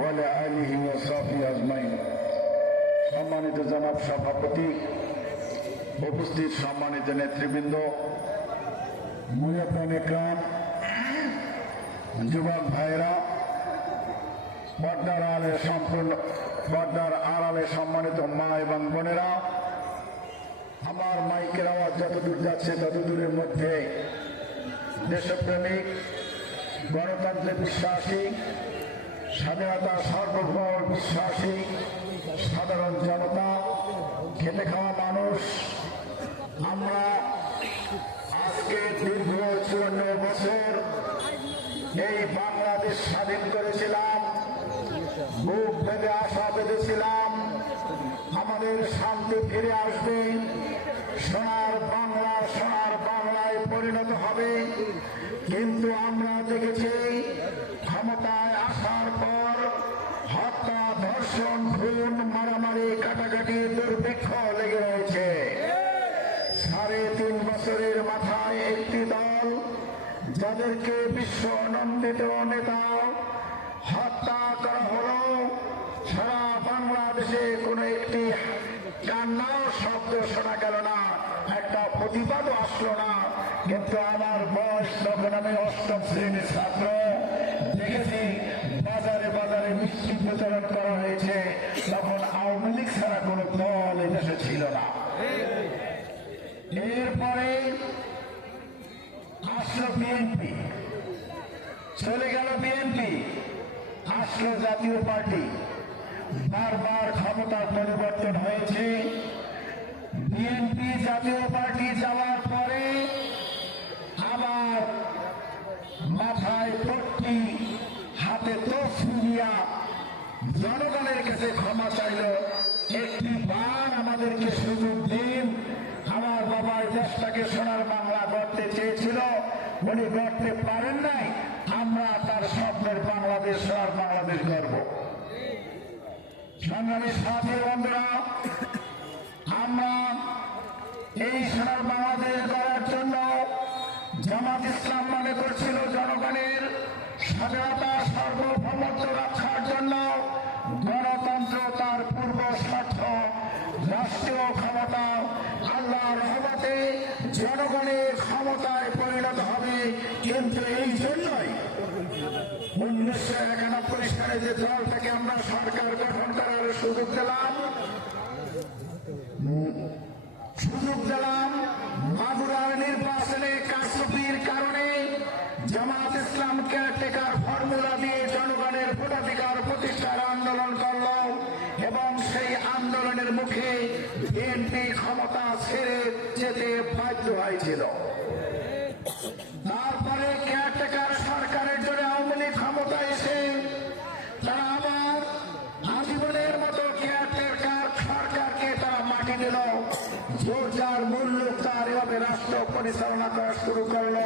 ওয়ালা আলিহি ওয়া সাহবিহি আজমাইন। সম্মানিত জনাব সভাপতি, উপস্থিত সম্মানিত নেতৃবৃন্দ, মুজাফফর ইকরাম, যুবক ভাইরা, পর্দার আড়ালে সম্মানিত মা এবং বোনেরা, আমার মাইকের আওয়াজ যতদূর যাচ্ছে ততদূরের মধ্যে দেশপ্রেমিক, গণতন্ত্রে বিশ্বাসী, স্বাধীনতা সার্বভৌম বিশ্বাসী সাধারণ জনতা, খেটে খাওয়া মানুষ, আমরা আজকে দীর্ঘ 54 বছর এই বাংলাদেশ স্বাধীন করেছিলাম, বুক বেঁধে আশা বেঁধেছিলাম আমাদের শান্তি ফিরে আসবে, সোনার বাংলায় পরিণত হবে। কিন্তু আমরা দেখেছি ক্ষমতায় আসার পর হত্যা, ধর্ষণ, খুন, মারামারি, কাটাকাটি, দুর্ভিক্ষ লেগে রয়েছে। 3.5 বছরের মাথায় একটি দল, যাদেরকে বিশ্ব নন্দিত নেতা, হত্যা করা হলো। সারা বাংলাদেশে কোনো একটি কান্নাও শব্দ শোনা গেল না, একটা প্রতিবাদও আসলো না। কিন্তু আমার বয়স তখন আমি 8ম শ্রেণীর ছাত্র, দেখেছি বাজারে বাজারে মিষ্টি বিতরণ করা হয়েছে। তখন আওয়ামী লীগ ছাড়া কোনো দল এদেশে ছিল না। এরপরে আসলো বিএনপি, চলে গেল বিএনপি, আসলো জাতীয় পার্টি। বারবার ক্ষমতার পরিবর্তন হয়েছে। বিএনপি জাতীয় পার্টি যাওয়ার পরে আবার মাথায় পট্টি, হাতে তসবিয়া জনগণের কাছে ক্ষমা চাইল, একটি বার আমাদেরকে সুযোগ দিন। আমার বাবা দেশটাকে সোনার বাংলা গড়তে চেয়েছিল, উনি গড়তে পারেন নাই, আমরা তার স্বপ্নের বাংলাদেশ, সোনার বাংলাদেশ গড়ব। সংগ্রামী সাথী বন্ধুরা, আমরা এই সোনার বাংলাদেশ গড়ার জন্য জামাত ইসলাম মনে করছিল জনগণের স্বাধীনতা, সার্বভৌমত্ব রক্ষার জন্য গণতন্ত্র তার পূর্ব স্বার্থ, রাষ্ট্রীয় ক্ষমতা আল্লাহর রহমতে জনগণের ক্ষমতায় পরিণত হবে। কিন্তু এই জন্যই 1991 সালে যে দলটাকে আমরা সরকার গঠন করার সুযোগ দিলাম, মাগুরার নির্বাচনে কারচুপির কারণে জামাত ইসলাম কেয়ারটেকার ফর্মুলা দিয়ে জনগণের ভোটাধিকার প্রতিষ্ঠার আন্দোলন করল এবং সেই আন্দোলনের মুখে বিএনপি ক্ষমতা ছেড়ে যেতে বাধ্য হয়েছিল। তারপরে কেয়ারটেকার সরকারের জন্য আওয়ামী লীগ ক্ষমতা এসে তারা আবার আজীবনের মতো কেয়ারটেকার সরকারকে তারা মাটি দিল। যার মূল্য তার এভাবে রাষ্ট্র পরিচালনা করা শুরু করলো।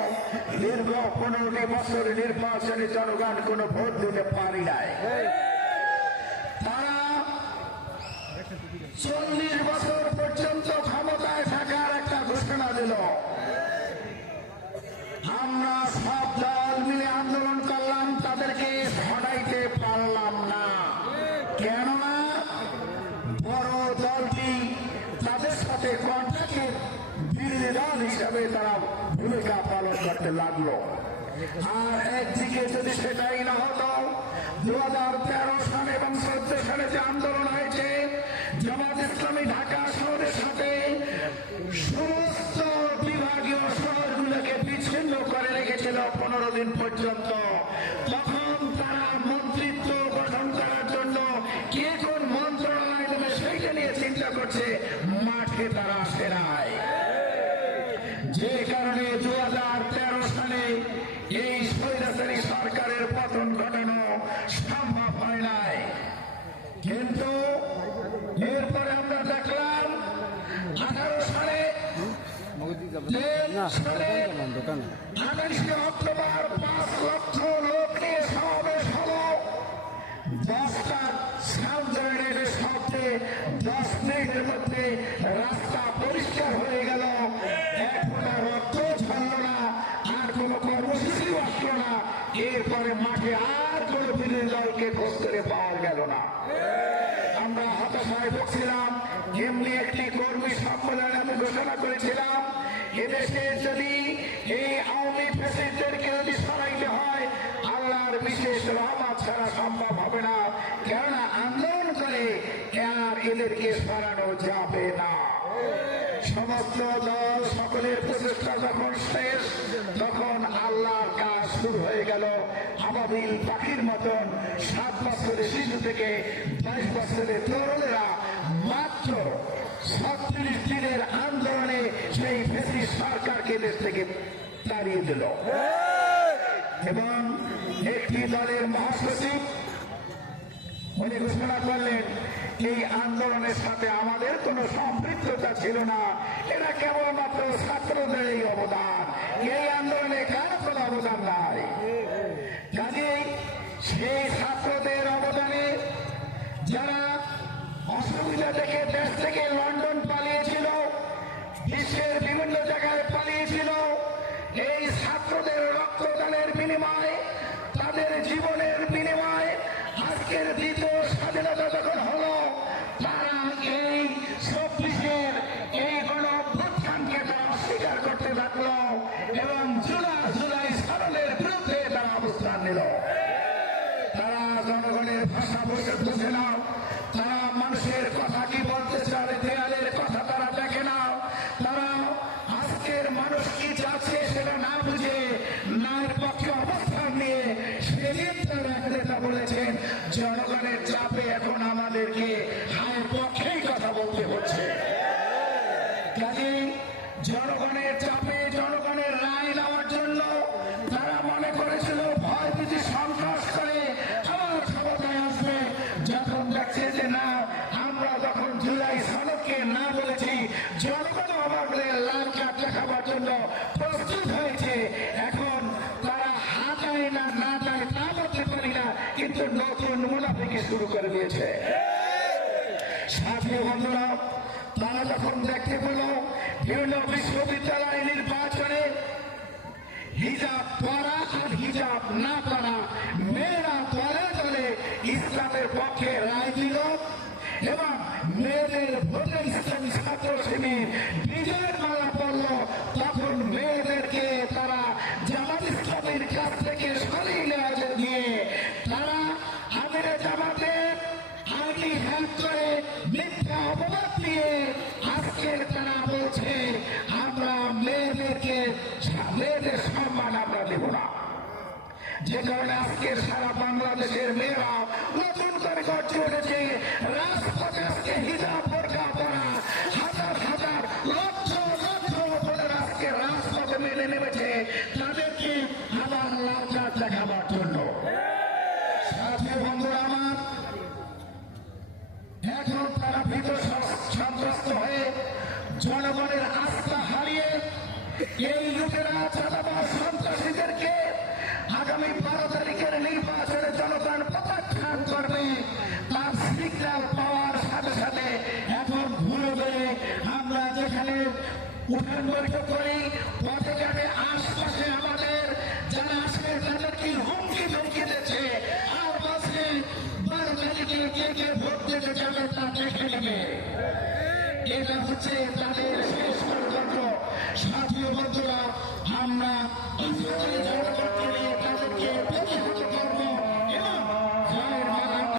দীর্ঘ 15টি বছর নির্বাচনে জনগণ কোনো ভোট দিতে পারি নাই। তারা 40 বছর পর্যন্ত ক্ষমতায় থাকার একটা ঘোষণা দিল। আমরা সব দল মিলে আন্দোলন করলাম, তাদেরকে সরাইতে পারলাম না। কেননা বড় দলটি তাদের সাথে কন্ট্রাক্টের বিরোধী দল হিসাবে তারা ভূমিকা পালন করতে লাগলো। আর একদিকে যদি সেটাই না হতো, 2013 সালে এবং 2014 সালে যে আন্দোলন হয়েছে, জামাত ইসলামী ঢাকা শহরের সাথে সমস্ত বিভাগীয় শহরগুলোকে বিচ্ছিন্ন করে রেখেছিল 15 দিন পর্যন্ত। তখন তারা মন্ত্রিত্ব গঠন করার জন্য কে কোন মন্ত্রণালয় দেবে সেইটা নিয়ে চিন্তা করছে, মাঠে তারা আসে নাই। যে কারণে 2013 সালে এই স্বৈরাচারী সরকারের পতন ঘটানো সম্ভব হয় নাই। কিন্তু এরপরে আমরা দেখলাম 18 সালে 28 অক্টোবর 5 লক্ষ লোক নিয়ে সমাবেশ হলো। 10টা সাউন্ড শব্দে 10 মিনিটের মধ্যে রাস্তা পরিষ্কার হয়ে গেল। এক ফোঁটা রক্ত ঝরল না, আর কোন কর্মসূচিও আসলো না। এরপরে মাঠে আর কোন বিরোধী দল দলকে খোঁজ করে পাওয়া গেল না। আমরা হতাশায় ভুগছিলাম। এমনি একটি কর্মী সম্মেলনে আমি ঘোষণা করেছিলাম, এদেশে যদি এই আওয়ামী ফ্যাসিস্টদেরকে যদি সরাইতে হয়, আল্লাহর বিশেষ রহমত ছাড়া সম্ভব হবে না, কেননা আন্দোলন করে আর এদেরকে সরানো যাবে না। সমস্ত দল সকলের প্রচেষ্টা যখন শেষ, তখন আল্লাহর কাজ শুরু হয়ে গেল। আবাবিল পাখির মতন 7 বছরের শিশু থেকে 22 বছরের তরুণেরা মাত্র 36 দিনের আন্দোলনে সেই ফ্যাসিস্ট সরকারকে দেশ থেকে তাড়িয়ে দিল। এবং একটি দলের মহাসচিব উনি ঘোষণা করলেন, এই আন্দোলনের সাথে আমাদের কোনো সম্পৃক্ততা ছিল না, এরা কেবলমাত্র ছাত্রদের অবদান, এই আন্দোলনে কারো কোনো অবদান নাই। কাজেই সেই ছাত্রদের অবদানে যারা অসুবিধা দেখে দেশ থেকে লন্ডন পালিয়েছিল, বিশ্বের বিভিন্ন জায়গায় পালিয়েছিল, এই ছাত্রদের রক্তদানের বিনিময়ে, তাদের জীবনের বিনিময়ে আজকের দ্বিতীয় স্বাধীনতা যখন হলো, তারা এই 24-এর এই গণ অভ্যুত্থানকে তারা অস্বীকার করতে থাকলো এবং জুলাই সনদের বিরুদ্ধে তারা অবস্থান নিল। তারা জনগণের ভাষা বুঝে নাও, তারা মানুষের কথা কি বলতে চায়, দেয়ালের কথা তারা দেখে নাও, তারা আজকের মানুষ কি চাচ্ছে সেটা না বুঝে নায়ের পক্ষে অবস্থান নিয়ে সেদিন তারা নেতা বলেছেন, জনগণের চাপে এখন আমাদেরকে হায়ের পক্ষেই কথা বলতে হচ্ছে। কাজেই জনগণের চাপে, জনগণের রায় নেওয়ার জন্য তারা মনে করেছিল ভয় ভীতি সন্ত্রাস করে আমার ক্ষমতায় আসবে। যখন দেখছে যে না, আমরা যখন জুলাই সনদকে না বলেছি, জনগণও আমাদের লাল কার্ড দেখাবার জন্য প্রস্তুত হয়েছে। এখন তারা হাতায় না না চায় তা বলতে পারি না, কিন্তু নতুন মুনাফিকে শুরু করে দিয়েছে। সাথী বন্ধুরা, তারা যখন দেখতে পেল বিভিন্ন বিশ্ববিদ্যালয় নির্বাচনে হিজাব পরা আর হিজাব না পরা মেয়েরা দলে দলে ইসলামের পক্ষে রায় দিল এবং মেয়েদের ভোটে ইসলামী ছাত্র শিবির বিজয়ের মালা পড়ল, তখন মেয়েদেরকে তারা জামাত ইসলামের কাছ থেকে সরিয়ে নেওয়া দিয়ে তারা আমিরে জামাতের আইনি হ্যাক করে মিথ্যা অপবাদ দিয়ে আজকের তারা বলছে আমরা মেয়েদের সম্মান আমরা দেব না। যে কারণে আজকে সারা বাংলাদেশের মেয়েরা নতুন করে গর্জে উঠেছে, রাজপথে আজকে হিজাব বোরকা পরা হাজার হাজার লক্ষ লক্ষ বোনেরা আজকে রাজপথে মেনে নেমেছে তাদেরকে আবার লাল কার্ড দেখাবার জন্য। সাথী বন্ধুরা আমার, এখন তারা ভীত সন্ত্রস্ত হয়ে জনগণের আস্থা হারিয়ে এই লোকেরা চাঁদাবাজ সন্ত্রাসীদেরকে আগামী 12 তারিখের নির্বাচনে জনগণ প্রত্যাখ্যান করবে। তার সিগন্যাল পাওয়ার সাথে সাথে এখন ঘুরে বেড়ে আমরা যেখানে উঠান বৈঠক করি, পথে ঘাটে আশপাশে আমাদের যারা আসে তাদেরকে হুমকি ধমকি দিচ্ছে আর বলছে 12 তারিখে কে ভোট দিতে যাবে তা দেখে নেবে। এটা হচ্ছে তাদের শেষ ষড়যন্ত্র। সাথী বন্ধুরা, আমরা জনগণকে নিয়ে তাদেরকে প্রতিহত করবো এবং